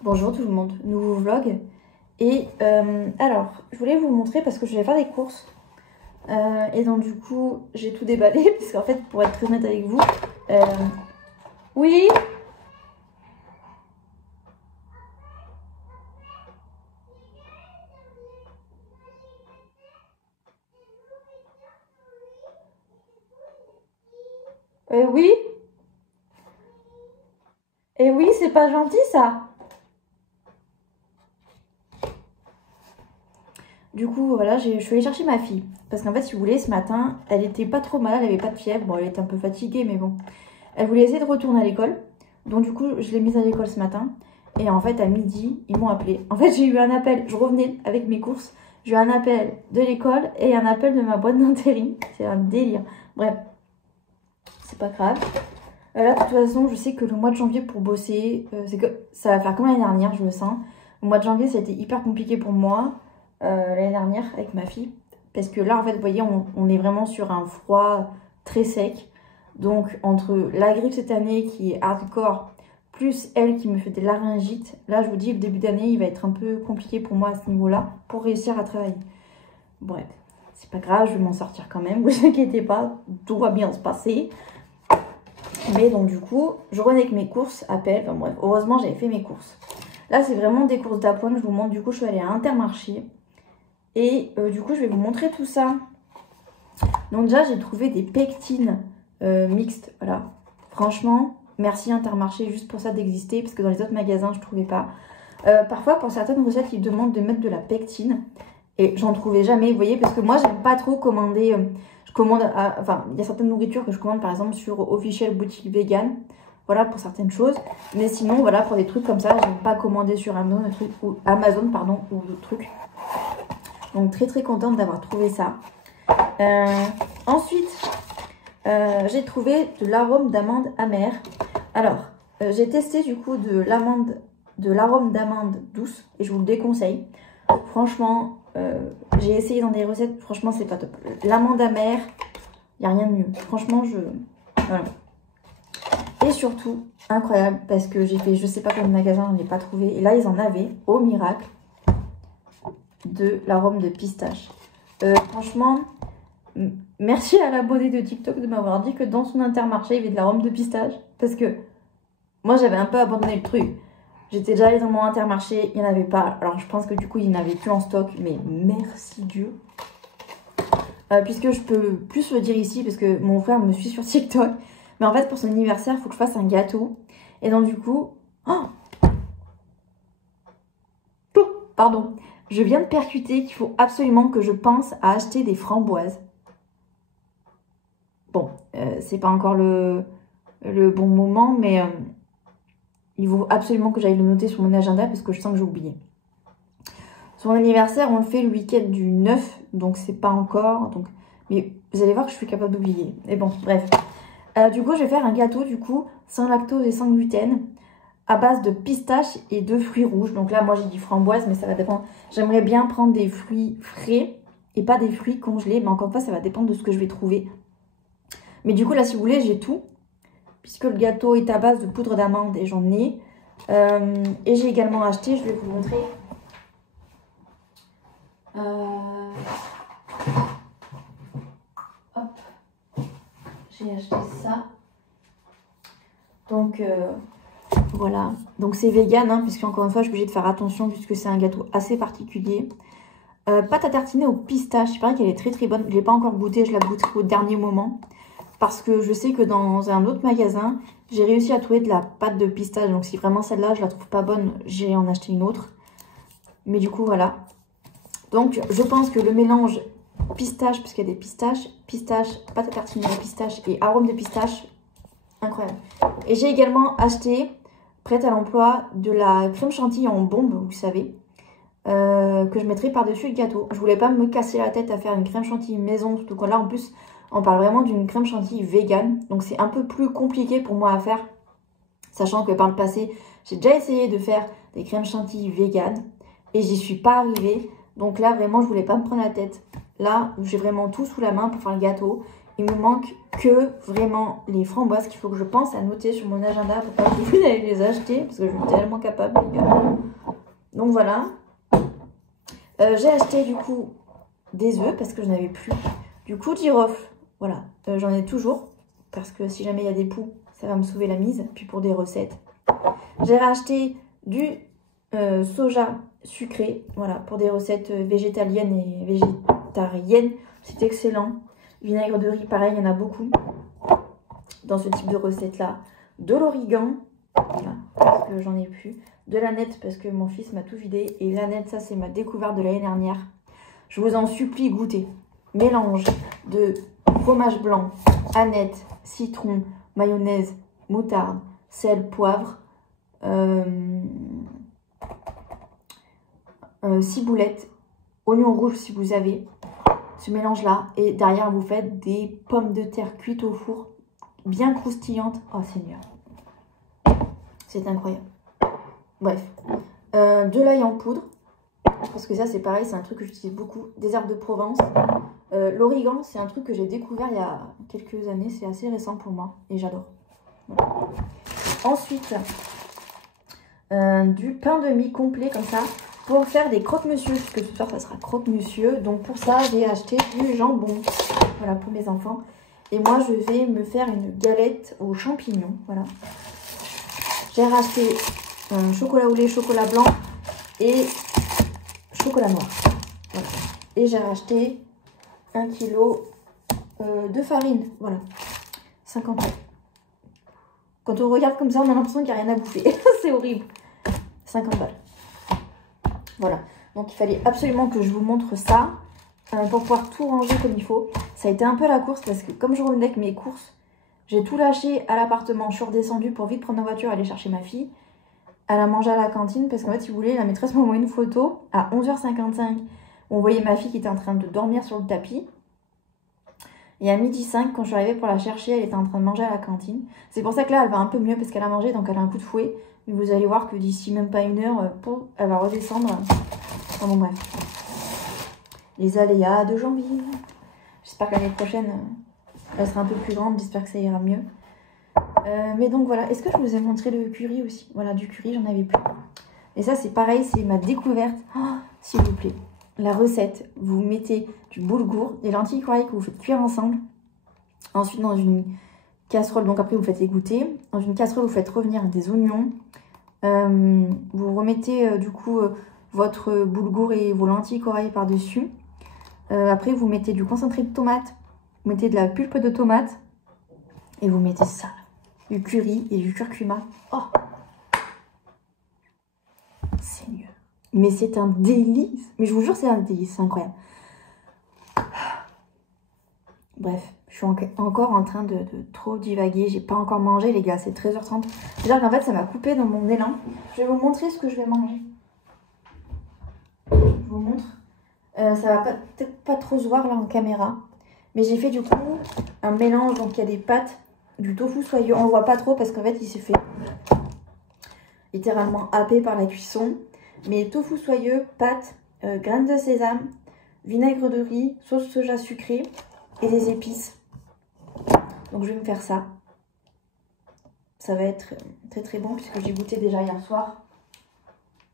Bonjour tout le monde, nouveau vlog. Et alors, je voulais vous montrer parce que je vais faire des courses. Et donc du coup, j'ai tout déballé parce qu'en fait, pour être très honnête avec vous, oui. Oui. Et oui, c'est pas gentil ça. Du coup, voilà, je suis allée chercher ma fille. Parce qu'en fait, si vous voulez, ce matin, elle était pas trop malade, elle avait pas de fièvre. Bon, elle était un peu fatiguée, mais bon. Elle voulait essayer de retourner à l'école. Donc du coup, je l'ai mise à l'école ce matin. Et en fait, à midi, ils m'ont appelé. En fait, j'ai eu un appel. Je revenais avec mes courses. J'ai eu un appel de l'école et un appel de ma boîte d'intérim. C'est un délire. Bref, c'est pas grave. Là, de toute façon, je sais que le mois de janvier pour bosser, c'est que ça va faire comme l'année dernière, je le sens. Le mois de janvier, ça a été hyper compliqué pour moi l'année dernière avec ma fille. Parce que là, en fait, vous voyez, on est vraiment sur un froid très sec. Donc, entre la grippe cette année qui est hardcore, plus elle qui me fait des laryngites, là, je vous dis, le début d'année, il va être un peu compliqué pour moi à ce niveau-là, pour réussir à travailler. Bref, c'est pas grave, je vais m'en sortir quand même, vous inquiétez pas, tout va bien se passer. Mais donc, du coup, je revenais avec mes courses, appel, enfin bref, heureusement, j'avais fait mes courses. Là, c'est vraiment des courses d'appoint que je vous montre. Du coup, je suis allée à Intermarché. Et du coup, je vais vous montrer tout ça. Donc déjà, j'ai trouvé des pectines mixtes, voilà. Franchement, merci Intermarché juste pour ça d'exister, parce que dans les autres magasins, je ne trouvais pas. Parfois, pour certaines recettes, ils demandent de mettre de la pectine. Et j'en trouvais jamais, vous voyez, parce que moi, j'aime pas trop commander. Je commande, enfin, il y a certaines nourritures que je commande, par exemple, sur Officiel Boutique Vegan. Voilà, pour certaines choses. Mais sinon, voilà, pour des trucs comme ça, j'aime pas commander sur Amazon, pardon, ou d'autres trucs. Donc, très très contente d'avoir trouvé ça. Ensuite, j'ai trouvé de l'arôme d'amande amère. Alors, j'ai testé du coup de l'arôme d'amande douce et je vous le déconseille. Franchement, j'ai essayé dans des recettes, franchement, c'est pas top. L'amande amère, il n'y a rien de mieux. Franchement, voilà. Et surtout, incroyable, parce que j'ai fait je sais pas combien de magasins, on ne l'ai pas trouvé. Et là, ils en avaient, au miracle, de l'arôme de pistache. Franchement, merci à l'abonné de TikTok de m'avoir dit que dans son Intermarché, il y avait de l'arôme de pistache. Parce que moi, j'avais un peu abandonné le truc. J'étais déjà allée dans mon Intermarché, il n'y en avait pas. Alors, je pense que du coup, il n'y en avait plus en stock. Mais merci Dieu. Puisque je peux plus le dire ici, parce que mon frère me suit sur TikTok. Mais en fait, pour son anniversaire, il faut que je fasse un gâteau. Et donc, du coup... Oh, pardon. Je viens de percuter qu'il faut absolument que je pense à acheter des framboises. Bon, c'est pas encore le bon moment, mais il faut absolument que j'aille le noter sur mon agenda parce que je sens que j'ai oublié. Son anniversaire, on le fait le week-end du 9, donc c'est pas encore. Donc... Mais vous allez voir que je suis capable d'oublier. Et bon, bref. Du coup, je vais faire un gâteau, du coup, sans lactose et sans gluten, à base de pistache et de fruits rouges. Donc là, moi, j'ai dit framboise, mais ça va dépendre. J'aimerais bien prendre des fruits frais et pas des fruits congelés. Mais encore une fois, ça va dépendre de ce que je vais trouver. Mais du coup, là, si vous voulez, j'ai tout. Puisque le gâteau est à base de poudre d'amande et j'en ai. Et j'ai également acheté, je vais vous montrer. Hop. J'ai acheté ça. Donc, voilà. Donc, c'est vegan, hein, puisque encore une fois, je suis obligée de faire attention puisque c'est un gâteau assez particulier. Pâte à tartiner au pistache. Il paraît qu'elle est très très bonne. Je l'ai pas encore goûtée, je la goûterai au dernier moment. Parce que je sais que dans un autre magasin, j'ai réussi à trouver de la pâte de pistache. Donc si vraiment celle-là, je la trouve pas bonne, j'irai en acheter une autre. Mais du coup, voilà. Donc je pense que le mélange pistache, puisqu'il y a des pistaches, pâte à tartiner à pistache et arôme de pistache, incroyable. Et j'ai également acheté, prête à l'emploi, de la crème chantilly en bombe, vous savez. Que je mettrai par-dessus le gâteau. Je voulais pas me casser la tête à faire une crème chantilly maison. Surtout que là, en plus... On parle vraiment d'une crème chantilly vegan. Donc c'est un peu plus compliqué pour moi à faire. Sachant que par le passé, j'ai déjà essayé de faire des crèmes chantilly vegan. Et j'y suis pas arrivée. Donc là, vraiment, je voulais pas me prendre la tête. Là, j'ai vraiment tout sous la main pour faire le gâteau. Il me manque que vraiment les framboises qu'il faut que je pense à noter sur mon agenda pour pas que vous allez les acheter parce que je suis tellement capable, les gars. Donc voilà. J'ai acheté du coup des œufs parce que je n'avais plus. Du coup, girofle, voilà. J'en ai toujours parce que si jamais il y a des poux, ça va me sauver la mise. Puis pour des recettes. J'ai racheté du soja sucré, voilà, pour des recettes végétaliennes et végétariennes. C'est excellent. Vinaigre de riz, pareil, il y en a beaucoup dans ce type de recette-là. De l'origan, voilà, parce que j'en ai plus. De l'aneth, parce que mon fils m'a tout vidé. Et l'aneth, ça, c'est ma découverte de l'année dernière. Je vous en supplie, goûtez. Mélange de fromage blanc, aneth, citron, mayonnaise, moutarde, sel, poivre, ciboulette, oignon rouge si vous avez. Ce mélange là et derrière vous faites des pommes de terre cuites au four bien croustillantes. Oh Seigneur, c'est incroyable. Bref, de l'ail en poudre parce que ça c'est pareil, c'est un truc que j'utilise beaucoup. Des herbes de Provence, l'origan, c'est un truc que j'ai découvert il y a quelques années, c'est assez récent pour moi et j'adore. Voilà. Ensuite du pain de mie complet comme ça pour faire des croque-monsieur, puisque ce soir ça sera croque-monsieur. Donc pour ça j'ai acheté du jambon, voilà, pour mes enfants. Et moi je vais me faire une galette aux champignons, voilà. J'ai racheté chocolat au lait, chocolat blanc et chocolat noir, voilà. Et j'ai racheté 1 kg de farine, voilà, 50 euros. Quand on regarde comme ça, on a l'impression qu'il n'y a rien à bouffer. C'est horrible. 50 balles. Voilà. Donc, il fallait absolument que je vous montre ça pour pouvoir tout ranger comme il faut. Ça a été un peu la course parce que comme je revenais avec mes courses, j'ai tout lâché à l'appartement. Je suis redescendue pour vite prendre la voiture et aller chercher ma fille. Elle a mangé à la cantine parce qu'en fait, si vous voulez, la maîtresse m'a envoyé une photo à 11h55. On voyait ma fille qui était en train de dormir sur le tapis. Et à 12h05, quand je suis arrivée pour la chercher, elle était en train de manger à la cantine. C'est pour ça que là, elle va un peu mieux parce qu'elle a mangé, donc elle a un coup de fouet. Mais vous allez voir que d'ici même pas 1 heure, elle va redescendre. Enfin bon, bref. Les aléas de janvier. J'espère que l'année prochaine, elle sera un peu plus grande. J'espère que ça ira mieux. Mais donc voilà. Est-ce que je vous ai montré le curry aussi? Voilà, du curry, j'en avais plus. Et ça, c'est pareil, c'est ma découverte. Oh, s'il vous plaît. La recette, vous mettez du boulgour, des lentilles corail que vous faites cuire ensemble. Ensuite, dans une casserole, donc après vous faites égoutter. Dans une casserole, vous faites revenir des oignons. Vous remettez du coup votre boulgour et vos lentilles corail par-dessus. Après, vous mettez du concentré de tomate. Vous mettez de la pulpe de tomate. Et vous mettez ça. Du curry et du curcuma. Oh! Seigneur. Mais c'est un délice. Mais je vous jure, c'est un délice. C'est incroyable. Bref, je suis encore en train de trop divaguer. J'ai pas encore mangé, les gars. C'est 13h30. C'est-à-dire qu'en fait, ça m'a coupé dans mon élan. Je vais vous montrer ce que je vais manger. Je vous montre. Ça va peut-être pas trop se voir là en caméra. Mais j'ai fait du coup un mélange. Donc il y a des pâtes, du tofu soyeux. On ne voit pas trop parce qu'en fait, il s'est fait littéralement happer par la cuisson. Mais tofu soyeux, pâtes, graines de sésame, vinaigre de riz, sauce soja sucrée et des épices. Donc je vais me faire ça. Ça va être très très bon puisque j'ai goûté déjà hier soir.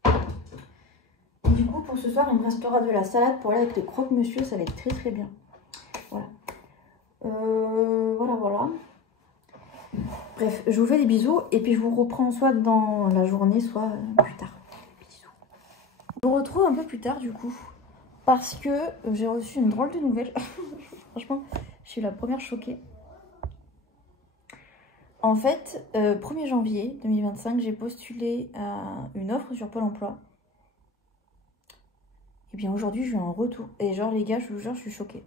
Et du coup pour ce soir il me restera de la salade pour aller avec le croque-monsieur. Ça va être très très bien. Voilà. Voilà. Bref, je vous fais des bisous et puis je vous reprends soit dans la journée soit plus tard. Bisous. Je vous retrouve un peu plus tard du coup. Parce que j'ai reçu une drôle de nouvelle. Franchement, je suis la première choquée. En fait, 1er janvier 2025, j'ai postulé à une offre sur Pôle emploi. Et bien aujourd'hui, j'ai eu un retour. Et genre, les gars, je vous jure, je suis choquée.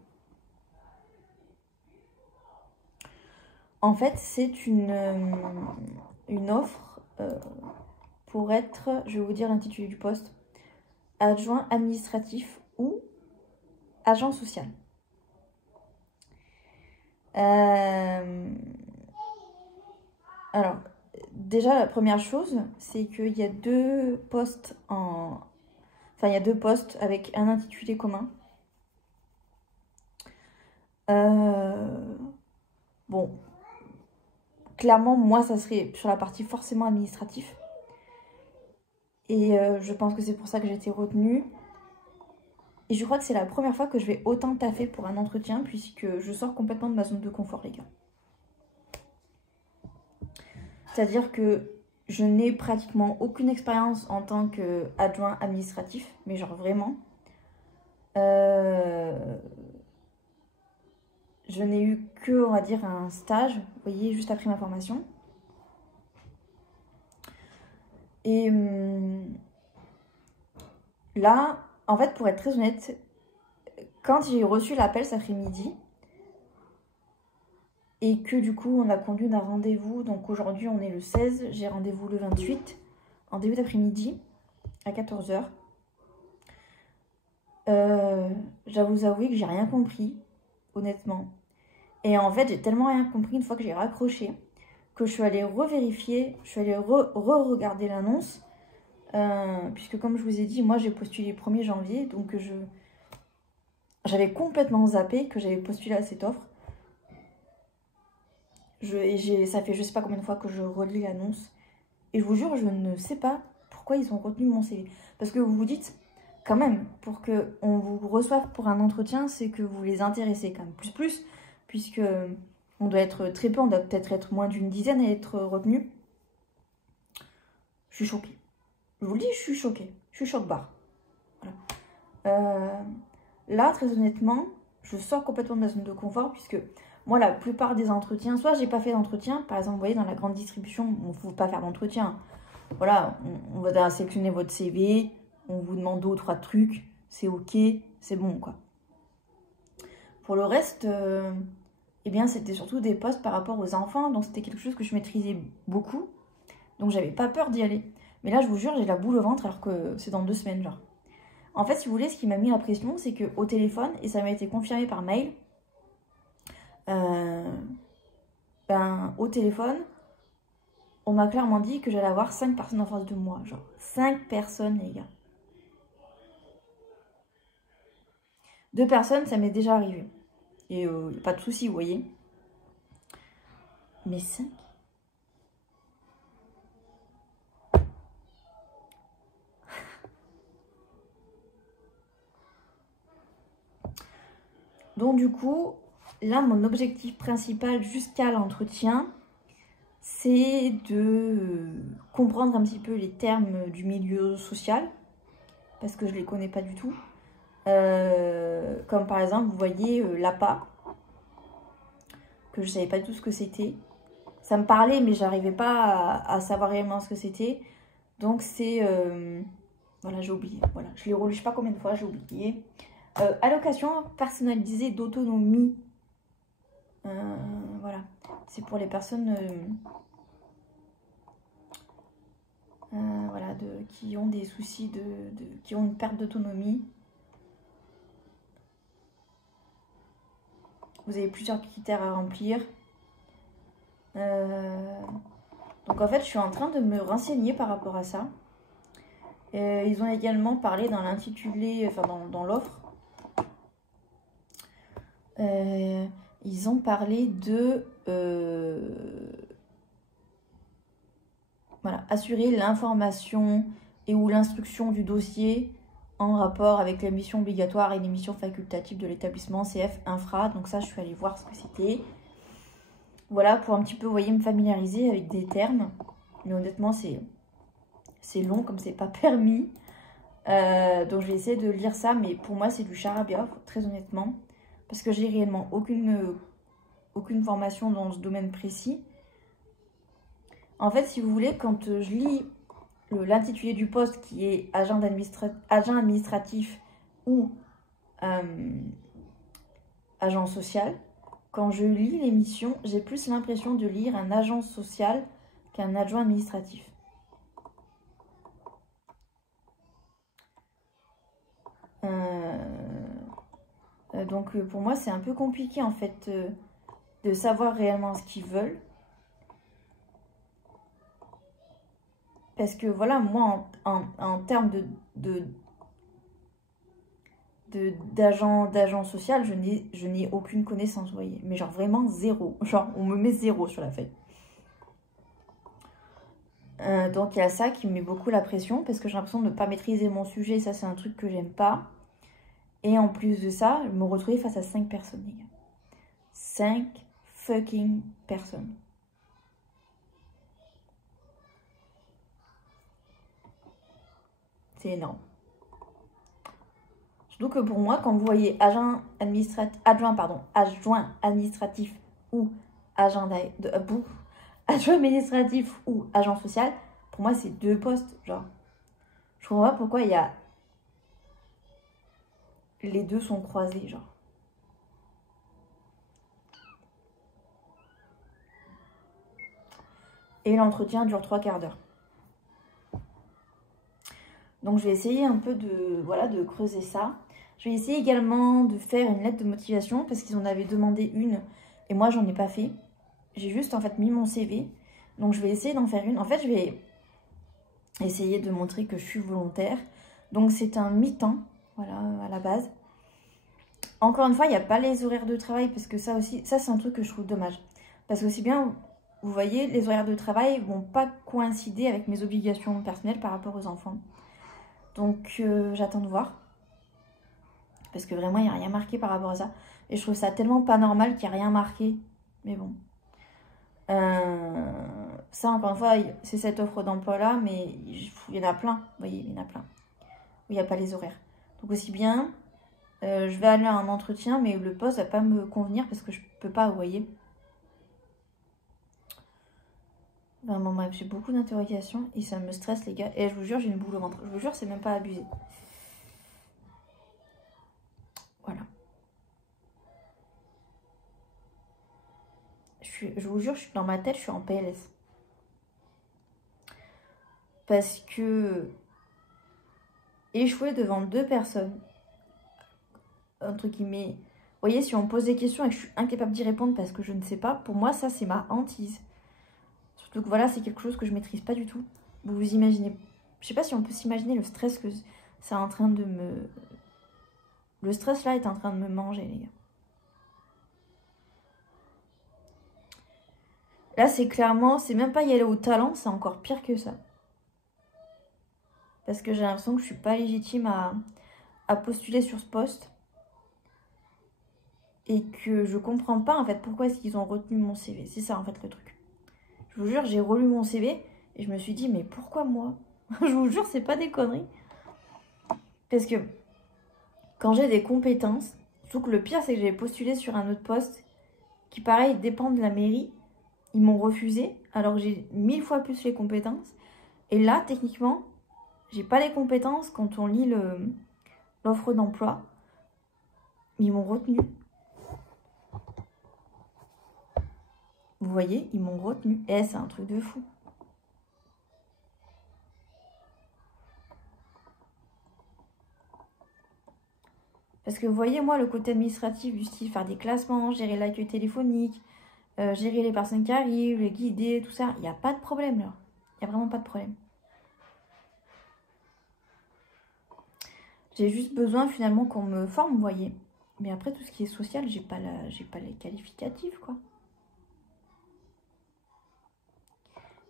En fait, c'est une offre pour être, je vais vous dire l'intitulé du poste, adjoint administratif ou agent social. Alors, déjà, la première chose, c'est qu'il y a deux postes Enfin, il y a deux postes avec un intitulé commun. Bon, clairement, moi, ça serait sur la partie forcément administrative. Et je pense que c'est pour ça que j'ai été retenue. Et je crois que c'est la première fois que je vais autant taffer pour un entretien, puisque je sors complètement de ma zone de confort, les gars. C'est-à-dire que je n'ai pratiquement aucune expérience en tant qu'adjoint administratif, mais genre vraiment. Je n'ai eu que, on va dire, un stage, vous voyez, juste après ma formation. Et là, en fait, pour être très honnête, quand j'ai reçu l'appel cet après-midi, et que du coup, on a conduit d'un rendez-vous, donc aujourd'hui, on est le 16, j'ai rendez-vous le 28, en début d'après-midi, à 14 h. J'avoue avouer que j'ai rien compris, honnêtement. Et en fait, j'ai tellement rien compris une fois que j'ai raccroché, que je suis allée revérifier, je suis allée re-regarder l'annonce, puisque comme je vous ai dit, moi j'ai postulé le 1er janvier, donc j'avais complètement zappé que j'avais postulé à cette offre. Ça fait je sais pas combien de fois que je relis l'annonce, et je vous jure, je ne sais pas pourquoi ils ont retenu mon CV. Parce que vous vous dites, quand même, pour qu'on vous reçoive pour un entretien, c'est que vous les intéressez quand même. Plus, puisque on doit être très peu, on doit peut-être être moins d'une dizaine à être retenu. Je suis choquée. Je vous le dis, je suis choquée. Je suis choc-barre. Voilà. Là, très honnêtement, je sors complètement de ma zone de confort, puisque moi, la plupart des entretiens, soit j'ai pas fait d'entretien, par exemple, vous voyez, dans la grande distribution, on ne faut pas faire d'entretien. Voilà, on va sélectionner votre CV, on vous demande 2 ou 3 trucs, c'est ok, c'est bon, quoi. Pour le reste, eh bien, c'était surtout des postes par rapport aux enfants, donc c'était quelque chose que je maîtrisais beaucoup, donc j'avais pas peur d'y aller. Mais là, je vous jure, j'ai la boule au ventre alors que c'est dans 2 semaines, genre. En fait, si vous voulez, ce qui m'a mis la pression, c'est qu'au téléphone, et ça m'a été confirmé par mail, au téléphone, on m'a clairement dit que j'allais avoir 5 personnes en face de moi. Genre, 5 personnes, les gars. 2 personnes, ça m'est déjà arrivé. Et pas de souci, vous voyez. Mais 5. Donc du coup, là, mon objectif principal jusqu'à l'entretien, c'est de comprendre un petit peu les termes du milieu social, parce que je ne les connais pas du tout. Comme par exemple, vous voyez l'APA, que je ne savais pas du tout ce que c'était. Ça me parlait, mais j'arrivais pas à savoir réellement ce que c'était. Donc c'est... voilà, j'ai oublié. Voilà, je l'ai relu je sais pas combien de fois, j'ai oublié. Allocation personnalisée d'autonomie. Voilà, c'est pour les personnes voilà, qui ont des soucis, qui ont une perte d'autonomie. Vous avez plusieurs critères à remplir. Donc en fait, je suis en train de me renseigner par rapport à ça. Ils ont également parlé dans l'intitulé, enfin dans l'offre. Ils ont parlé de voilà, assurer l'information et ou l'instruction du dossier en rapport avec les missions obligatoires et les missions facultatives de l'établissement CF Infra. Donc ça, je suis allée voir ce que c'était. Voilà, pour un petit peu, vous voyez, me familiariser avec des termes. Mais honnêtement, c'est long, comme c'est pas permis. Donc je vais essayer de lire ça, mais pour moi, c'est du charabia, très honnêtement. Parce que j'ai réellement aucune formation dans ce domaine précis. En fait, si vous voulez, quand je lis l'intitulé du poste qui est agent administratif ou agent social, quand je lis les missions, j'ai plus l'impression de lire un agent social qu'un adjoint administratif. Donc pour moi, c'est un peu compliqué en fait de savoir réellement ce qu'ils veulent. Parce que voilà, moi, en termes d'agent social, je n'ai aucune connaissance, vous voyez. Mais genre vraiment zéro. Genre, on me met zéro sur la feuille. Donc il y a ça qui me met beaucoup la pression parce que j'ai l'impression de ne pas maîtriser mon sujet. Ça, c'est un truc que j'aime pas. Et en plus de ça, je me retrouvais face à 5 personnes, les gars. 5 fucking personnes. C'est énorme. Surtout que pour moi, quand vous voyez adjoint administratif ou adjoint administratif ou agent social, pour moi, c'est 2 postes. Genre, je comprends pas pourquoi il y a... Les 2 sont croisés, genre. Et l'entretien dure 3 quarts d'heure. Donc, je vais essayer un peu de creuser ça. Je vais essayer également de faire une lettre de motivation parce qu'ils en avaient demandé une et moi, j'en ai pas fait. J'ai juste, en fait, mis mon CV. Donc, je vais essayer d'en faire une. En fait, je vais essayer de montrer que je suis volontaire. Donc, c'est un mi-temps, voilà, à la base. Encore une fois, il n'y a pas les horaires de travail parce que ça aussi, ça, c'est un truc que je trouve dommage. Parce que aussi bien, vous voyez, les horaires de travail ne vont pas coïncider avec mes obligations personnelles par rapport aux enfants. Donc, j'attends de voir. Parce que vraiment, il n'y a rien marqué par rapport à ça. Et je trouve ça tellement pas normal qu'il n'y a rien marqué. Mais bon. Ça, encore une fois, c'est cette offre d'emploi-là, mais il y en a plein. Vous voyez, il y en a plein. Où il n'y a pas les horaires. Donc aussi bien, je vais aller à un entretien, mais le poste ne va pas me convenir parce que je peux pas, vous voyez. Vraiment, bref, j'ai beaucoup d'interrogations et ça me stresse, les gars. Et je vous jure, j'ai une boule au ventre. Je vous jure, c'est même pas abusé. Voilà. Je vous jure, dans ma tête, je suis en PLS. Parce que échouer devant 2 personnes, entre guillemets, vous voyez, si on me pose des questions et que je suis incapable d'y répondre parce que je ne sais pas, pour moi, ça, c'est ma hantise. Surtout que voilà, c'est quelque chose que je maîtrise pas du tout. Vous vous imaginez, je sais pas si on peut s'imaginer le stress que c'est en train de me... Le stress là est en train de me manger, les gars. Là, c'est clairement, c'est même pas y aller au talent, c'est encore pire que ça. Parce que j'ai l'impression que je suis pas légitime à postuler sur ce poste. Et que je comprends pas en fait pourquoi est-ce qu'ils ont retenu mon CV. C'est ça en fait le truc. Je vous jure, j'ai relu mon CV et je me suis dit mais pourquoi moi? Je vous jure, c'est pas des conneries. Parce que quand j'ai des compétences, surtout que le pire c'est que j'ai postulé sur un autre poste qui pareil dépend de la mairie. Ils m'ont refusé alors que j'ai 1000 fois plus les compétences. Et là, techniquement, j'ai pas les compétences quand on lit l'offre d'emploi. Mais ils m'ont retenu. Vous voyez, ils m'ont retenu. Eh, c'est un truc de fou. Parce que vous voyez, moi, le côté administratif du style faire des classements, gérer l'accueil téléphonique, gérer les personnes qui arrivent, les guider, tout ça, il n'y a pas de problème là. Il n'y a vraiment pas de problème. J'ai juste besoin finalement qu'on me forme, vous voyez. Mais après, tout ce qui est social, j'ai pas les qualificatifs, quoi.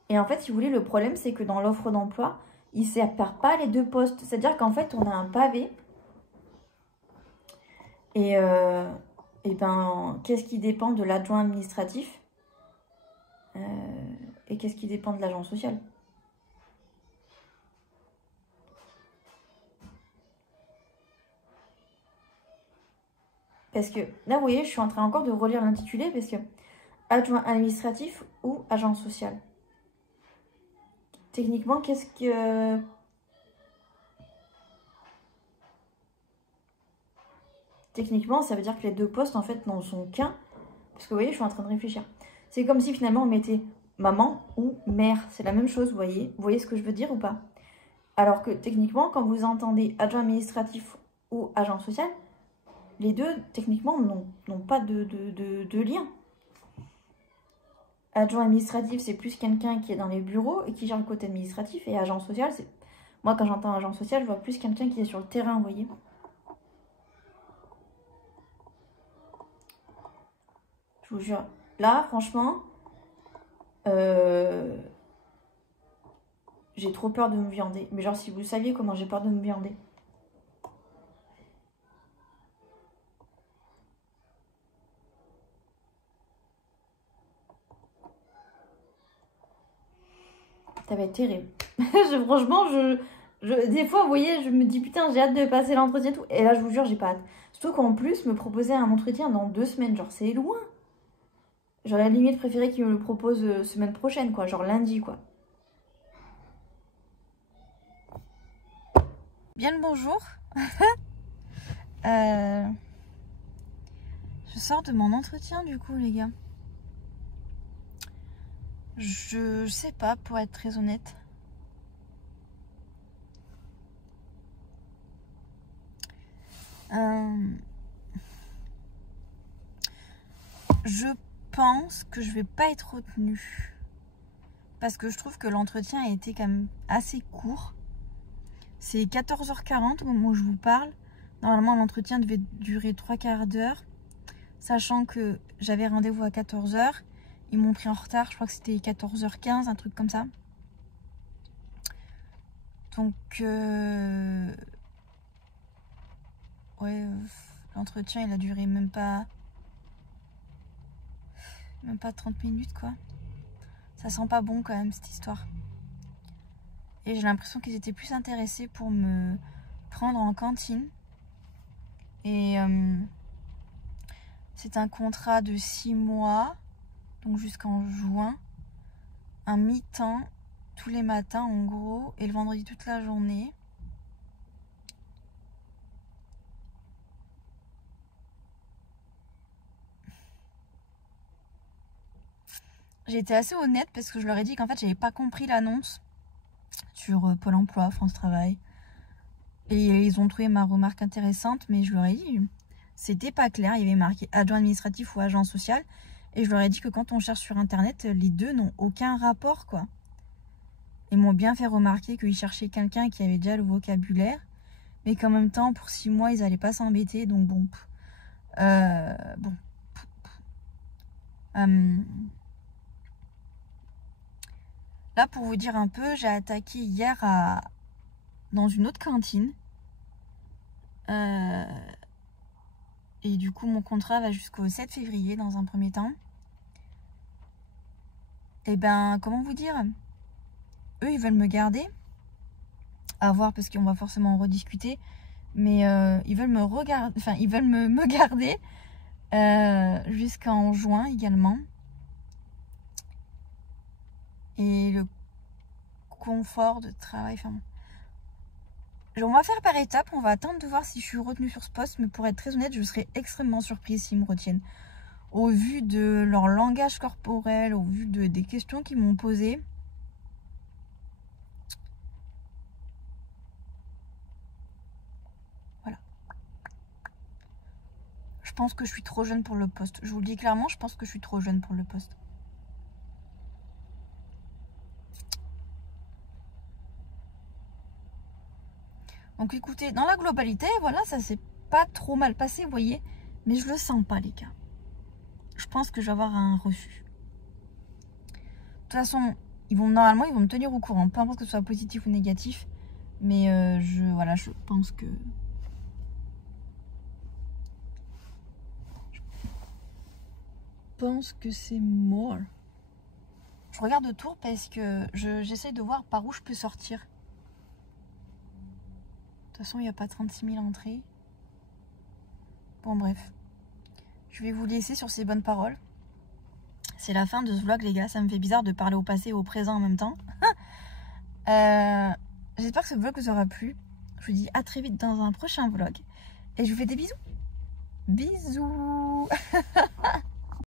Et en fait, si vous voulez, le problème, c'est que dans l'offre d'emploi, il ne sépare pas les 2 postes. C'est-à-dire qu'en fait, on a un pavé. Et ben, qu'est-ce qui dépend de l'adjoint administratif et qu'est-ce qui dépend de l'agent social? Parce que là, vous voyez, je suis en train encore de relire l'intitulé parce que adjoint administratif ou agent social. Techniquement, qu'est-ce que... Techniquement, ça veut dire que les 2 postes, en fait, n'en sont qu'un. Parce que, vous voyez, je suis en train de réfléchir. C'est comme si, finalement, on mettait maman ou mère. C'est la même chose, vous voyez. Vous voyez ce que je veux dire ou pas? Alors que, techniquement, quand vous entendez adjoint administratif ou agent social, les 2, techniquement, n'ont pas de lien. Adjoint administratif, c'est plus quelqu'un qui est dans les bureaux et qui gère le côté administratif. Et agent social, c'est... Moi, quand j'entends agent social, je vois plus quelqu'un qui est sur le terrain, vous voyez. Je vous jure. Là, franchement, j'ai trop peur de me viander. Mais genre, si vous saviez comment j'ai peur de me viander. Ça va être terrible. Franchement, des fois, vous voyez, je me dis putain, j'ai hâte de passer l'entretien et tout. Et là, je vous jure, j'ai pas hâte. Surtout qu'en plus, me proposer un entretien dans 2 semaines, genre, c'est loin. Genre, la limite préférée qu'il me le propose semaine prochaine, quoi. Genre lundi, quoi. Bien le bonjour. Je sors de mon entretien, du coup, les gars. Je sais pas, pour être très honnête. Je pense que je vais pas être retenue. Parce que je trouve que l'entretien a été quand même assez court. C'est 14h40 au moment où je vous parle. Normalement, l'entretien devait durer 3/4 d'heure. Sachant que j'avais rendez-vous à 14h. Ils m'ont pris en retard, je crois que c'était 14h15, un truc comme ça. Donc, ouais, l'entretien, il a duré même pas 30 minutes, quoi. Ça sent pas bon, quand même, cette histoire. Et j'ai l'impression qu'ils étaient plus intéressés pour me prendre en cantine. Et c'est un contrat de 6 mois, donc jusqu'en juin. Un mi-temps, tous les matins, en gros, et le vendredi toute la journée. J'ai été assez honnête parce que je leur ai dit qu'en fait, j'avais pas compris l'annonce sur Pôle emploi, France Travail. Et ils ont trouvé ma remarque intéressante, mais je leur ai dit, c'était pas clair. Il y avait marqué adjoint administratif ou agent social. Et je leur ai dit que quand on cherche sur Internet, les deux n'ont aucun rapport, quoi. Ils m'ont bien fait remarquer qu'ils cherchaient quelqu'un qui avait déjà le vocabulaire, mais qu'en même temps, pour 6 mois, ils n'allaient pas s'embêter. Donc bon. Là, pour vous dire un peu, j'ai attaqué hier dans une autre cantine. Et du coup, mon contrat va jusqu'au 7 février dans un premier temps. Et ben, comment vous dire? Eux, ils veulent me garder. À voir, parce qu'on va forcément en rediscuter. Mais ils veulent me garder jusqu'en juin également. Et le confort de travail, enfin, on va faire par étapes, on va attendre de voir si je suis retenue sur ce poste, mais pour être très honnête, je serais extrêmement surprise s'ils me retiennent. Au vu de leur langage corporel, au vu des questions qu'ils m'ont posées. Voilà. Je pense que je suis trop jeune pour le poste. Je vous le dis clairement, je pense que je suis trop jeune pour le poste. Donc écoutez, dans la globalité, voilà, ça s'est pas trop mal passé, vous voyez. Mais je le sens pas, les gars. Je pense que je vais avoir un refus. De toute façon, normalement, ils vont me tenir au courant. Peu importe que ce soit positif ou négatif. Mais voilà, je pense que... c'est mort. Je regarde autour parce que j'essaye de voir par où je peux sortir. De toute façon, il n'y a pas 36 000 entrées. Bon, bref. Je vais vous laisser sur ces bonnes paroles. C'est la fin de ce vlog, les gars. Ça me fait bizarre de parler au passé et au présent en même temps. J'espère que ce vlog vous aura plu. Je vous dis à très vite dans un prochain vlog. Et je vous fais des bisous. Bisous.